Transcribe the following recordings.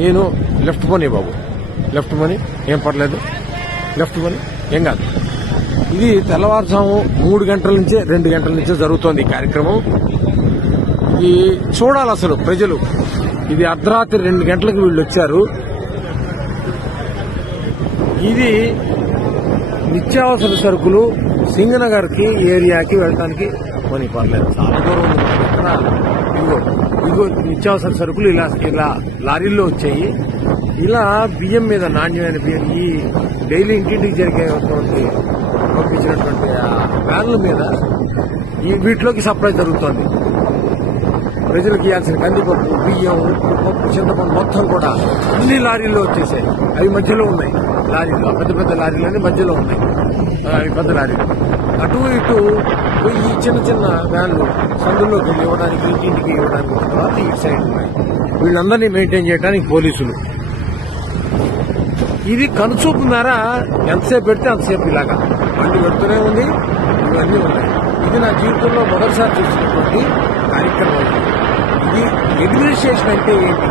నేను లెఫ్ట్ పోనీ బాబు, లెఫ్ట్ పోనీ, ఏం పర్లేదు, లెఫ్ట్ పోనీ, ఏం కాదు. ఇది తెల్లవారుజాము 3 గంటల నుంచే 2 గంటల నుంచే జరుగుతోంది ఈ కార్యక్రమం. ఇది చూడాలి అసలు ప్రజలు. ఇది అర్ధరాత్రి 2 గంటలకు వీళ్ళు వచ్చారు. ఇది నిత్యావసర సరుకులు సింగనగర్ కి ఏరియాకి వెళ్ళడానికి పని పర్లేదు, చాలా దూరం ఉంది. ఇక్కడ ఇదిగో నిత్యావసర సరుకులు ఇలా లారీల్లో వచ్చాయి. ఇలా బియ్యం మీద, నాణ్యమైన బియ్యం, ఈ డైలీ ఇంటింటికి జరిగేటువంటి పంపించినటువంటి వ్యాన్ల మీద వీటిలోకి సప్లై జరుగుతోంది. ప్రజలకు ఇవ్వాల్సిన కందిపప్పు, బియ్యం, పప్పు, చింతపండు మొత్తం కూడా అన్ని లారీల్లో వచ్చేసాయి. అవి మధ్యలో ఉన్నాయి లారీలు, పెద్ద పెద్ద లారీలన్నీ మధ్యలో ఉన్నాయి. అవి పెద్ద లారీలు. అటు ఇటు ఈ చిన్న చిన్న వ్యాన్లు సందుల్లోకి వెళ్ళి ఇవ్వడానికి, ఇంటింటికి ఇవ్వడానికి తర్వాత ఇటు సైడ్ ఉన్నాయి. వీళ్ళందరినీ మెయింటైన్ చేయడానికి పోలీసులు. ఇది కనుచూపు మేర ఎంతసేపు పెడితే అంతసేపు ఇలాగా బండి పెడుతూనే ఉంది. ఇవన్నీ ఉన్నాయి. ఇది నా జీవితంలో మొదటిసారి చూసినటువంటి కార్యక్రమం. ఇది అడ్మినిస్ట్రేషన్ అంటే ఏంటి,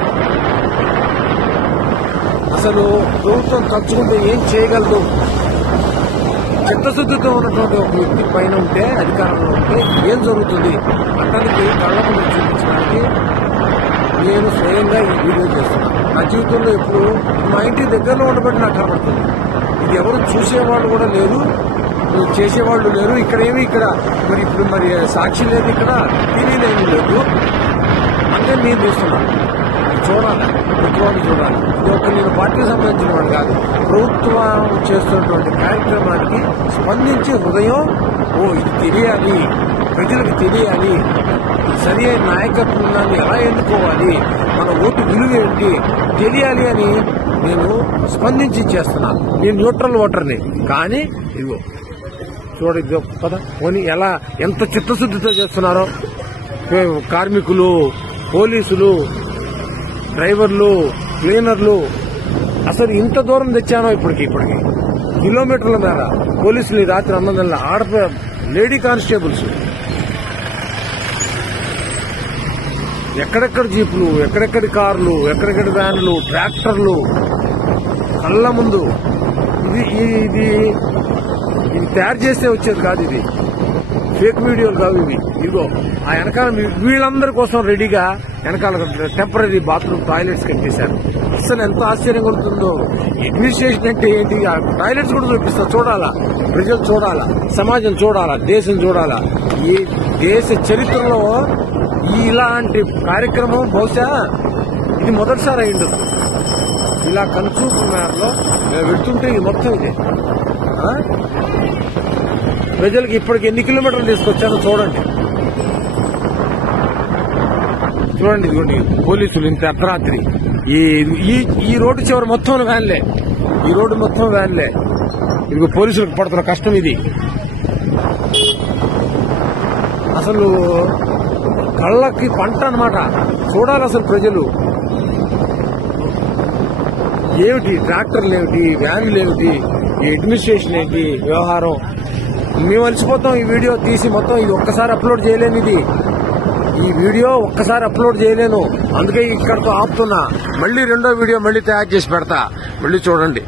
అసలు ప్రభుత్వం తలుచుకుంటే ఏం చేయగలదు? చిత్తశుద్ధితో ఉన్నటువంటి ఒక వ్యక్తి పైన ఉంటే, అధికారంలో ఉంటే ఏం జరుగుతుంది అతనికి కళ్ళ ముందు చూపించడానికి నేను స్వయంగా ఈ వీడియో చేస్తున్నాను. నా జీవితంలో ఎప్పుడు మా ఇంటి దగ్గరలో ఉండబట్టి నాకు కనబడుతుంది. ఇది ఎవరు చూసేవాళ్ళు కూడా లేరు, చేసేవాళ్ళు లేరు. ఇక్కడ మరి సాక్షి లేదు, ఇక్కడ తెలియలేని లేదు. అంటే నేను చూస్తున్నాను. చూడాలి, ప్రభుత్వాన్ని చూడాలి. ఇది ఒక నేను పార్టీకి సంబంధించిన వాడు కాదు. ప్రభుత్వం చేస్తున్నటువంటి కార్యక్రమానికి స్పందించి హృదయం, ఇది తెలియాలి, ప్రజలకు తెలియాలి, సరి అయిన నాయకత్వాన్ని ఎలా ఎన్నుకోవాలి, మన ఓటు విలువ ఏంటి తెలియాలి అని నేను స్పందించి చేస్తున్నాను. నేను న్యూట్రల్ ఓటర్ని. కానీ ఇదిగో చూడ పద పోనీ ఎంత చిత్తశుద్ధితో చేస్తున్నారో కార్మికులు, పోలీసులు, డ్రైవర్లు, క్లీనర్లు. అసలు ఇంత దూరం తెచ్చానో ఇప్పటికి కిలోమీటర్ల మేర పోలీసులు రాత్రి 9 లేడీ కానిస్టేబుల్స్, ఎక్కడెక్కడ జీపులు, ఎక్కడెక్కడి కార్లు, ఎక్కడెక్కడి వ్యాన్లు, ట్రాక్టర్లు కళ్ళ ముందు. ఇది తయారు చేస్తే వచ్చేది కాదు. ఇది ఫేక్ వీడియోలు కావు ఇవి. ఇదిగో ఆ వెనకాల వీళ్ళందరి కోసం రెడీగా వెనకాల టెంపరీ బాత్రూమ్ టాయిలెట్స్ కట్టేశారు. అసలు ఎంత ఆశ్చర్యంగా ఉంటుందో. అడ్మినిస్ట్రేషన్ అంటే ఏంటి? టాయిలెట్స్ కూడా చూపిస్తా. చూడాలా, ప్రజలు చూడాలా, సమాజం చూడాలా, దేశం చూడాలా. ఈ దేశ చరిత్రలో ఇలాంటి కార్యక్రమం బహుశా ఇది మొదటిసారి అయిండదు. ఇలా కనుచూపు మేరలో వెళ్తుంటే ఇది మొత్తం ఇదే. ప్రజలకు ఇప్పటికి ఎన్ని కిలోమీటర్లు తీసుకొచ్చానో చూడండి. ఇదిగోండి పోలీసులు ఇంత అర్ధరాత్రి ఈ రోడ్డు చివరి మొత్తం వ్యాన్లే, ఈ రోడ్డు మొత్తం వ్యాన్లే. ఇదిగో పోలీసులకు పడుతున్న కష్టం ఇది. అసలు కళ్ళకి పంట అన్నమాట. చూడాలి అసలు ప్రజలు. ఏమిటి ట్రాక్టర్లు, ఏమిటి వ్యాన్లు, ఏమిటి ఈ అడ్మినిస్ట్రేషన్, ఏంటి వ్యవహారం. మేము అలసిపోతాం. ఈ వీడియో తీసి మొత్తం ఇది ఒక్కసారి అప్లోడ్ చేయలేను. ఈ వీడియో ఒక్కసారి అప్లోడ్ చేయలేను. అందుకే ఇక్కడతో ఆపుతున్నా. మళ్ళీ రెండో వీడియో మళ్ళీ తయారు చేసి పెడతా. మళ్ళీ చూడండి.